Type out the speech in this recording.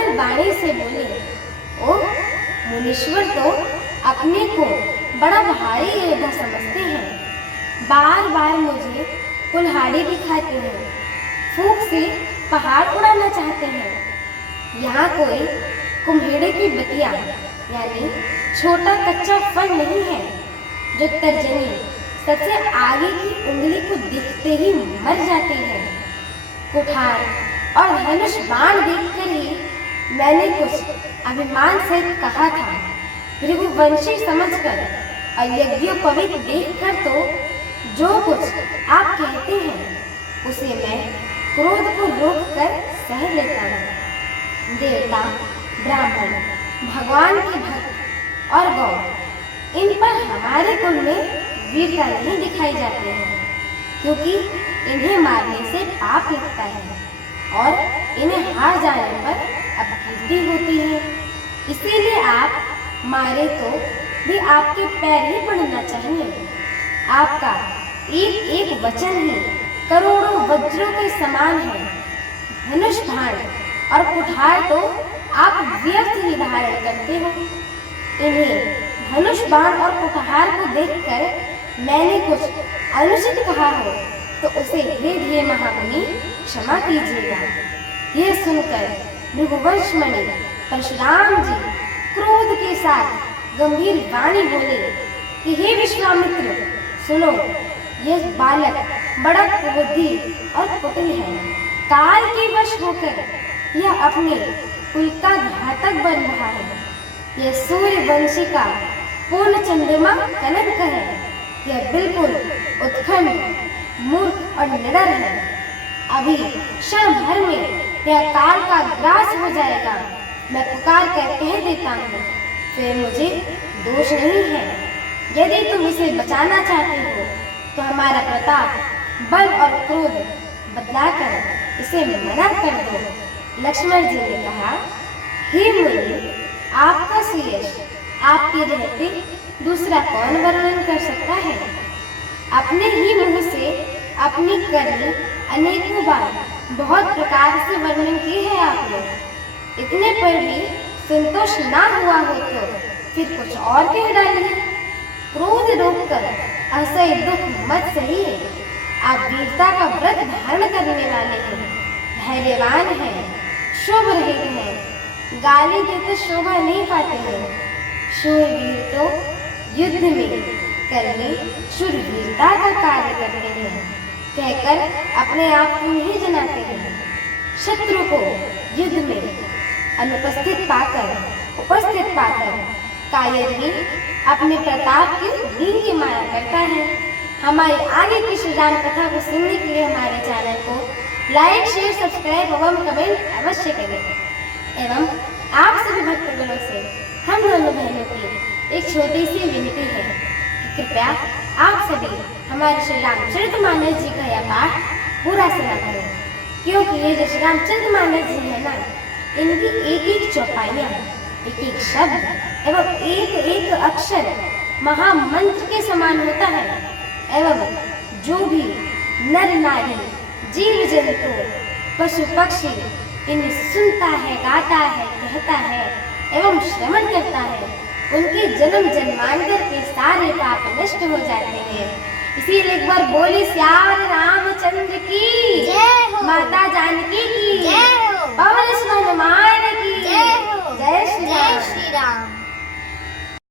कोमल वाणी से बोले, ओ मुनीश्वर तो अपने को बड़ा भारी योद्धा समझते हैं, बार बार मुझे कुल्हाड़ी दिखाते हैं, फूंक से पहाड़ उड़ाना चाहते हैं। यहाँ कोई कुम्हेड़े की बतिया यानी छोटा कच्चा फल नहीं है जो तर्जनी सबसे आगे की उंगली को दिखते ही मर जाती है। कुठार और धनुष बाण देखकर ही मैंने कुछ अभिमान से कहा था, भृगुवंशी समझकर और यज्ञोपवीत देखकर तो जो कुछ आप कहते हैं उसे मैं क्रोध को रोककर सह लेता हूँ। देवता, ब्राह्मण, भगवान के भक्त और गौ, इन पर हमारे कुल में वीरता नहीं दिखाई जाती है, क्योंकि इन्हें मारने से पाप लगता है और इन्हें हार जाने पर अपकीर्ति होती है। इसीलिए आप मारे तो भी आपके पैर ही पड़ना चाहिए। आपका एक एक वचन ही करोड़ों वज्रों के समान है। धनुष बाण और कुठार तो आप व्यर्थ ही धारण करते हो। इन्हें धनुष बाण और कुठार को देखकर मैंने कुछ अनुचित कहा हो तो उसे हे महामुनि क्षमा कीजिएगा। यह सुनकर भृगुवंशमणि परशुराम जी क्रोध के साथ गंभीर वाणी बोले कि हे विश्वामित्र, सुनो, यह बालक बड़ा क्रोधी और कुटिल है। काल के वश होकर यह अपने कुल का घातक बन रहा है। यह सूर्यवंशी का पूर्ण चंद्रमा कनक है। यह बिल्कुल उत्खंड, मूर्ख और निडर है। अभी क्षण भर में यह काल का ग्रास हो जाएगा। मैं पुकार कर कह देता हूँ, फिर मुझे दोष नहीं है। यदि तुम इसे बचाना चाहते हो तो हमारा प्रताप, बल और क्रोध बदलाकर इसे मना कर दो। लक्ष्मण जी ने कहा, हे मुनि, आपका सुयश आपके रहते दूसरा कौन वर्णन कर सकता है। अपने ही मुंह से अपनी करनी अनेकों बार बहुत प्रकार से वर्णन की है आपने। इतने पर भी संतोष ना हुआ हो तो फिर कुछ और कह डालिए। क्रोध रोककर असह्य दुख मत सहिए। आप वीरता का व्रत धारण करने वाले हैं, धैर्यवान हैं, शुभ रहित हैं, गाली देते शोभा नहीं पाते हैं। शूरवीर तो युद्ध में कर्मी शूरवीरता का कार्य करते हैं कहकर अपने आप को नहीं जनाते हैं। शत्रु को युद्ध में अनुपस्थित पाकर उपस्थित पाकर कायरवी अपने प्रताप की वीर माया करता है। हमारी आगे की श्री राम कथा को सुनने के लिए हमारे चैनल को लाइक, शेयर, सब्सक्राइब एवं कमेंट अवश्य करें। एवं आप सभी भक्तगणों से हम दोनों बहनों की एक छोटी सी विनती है कि कृपया आप सभी हमारे श्री रामचरितमानस जी का यह पाठ पूरा सुना करें, क्योंकि ये जो श्री रामचरितमानस जी है ना, इनकी एक एक चौपाइयाँ, एक एक शब्द एवं एक एक अक्षर महामंत्र के समान होता है। एवं जो भी नर नारी, जीव जंतु, पशु पक्षी इन्हें सुनता है, गाता है, कहता है एवं श्रवण करता है, उनके जन्म जन्मांतर के सारे पाप नष्ट हो जाते हैं। इसीलिए एक बार बोली श्याम रामचंद्र की जय हो, माता जानकी की जय हो, पवन हनुमान की जय हो, जय श्री राम।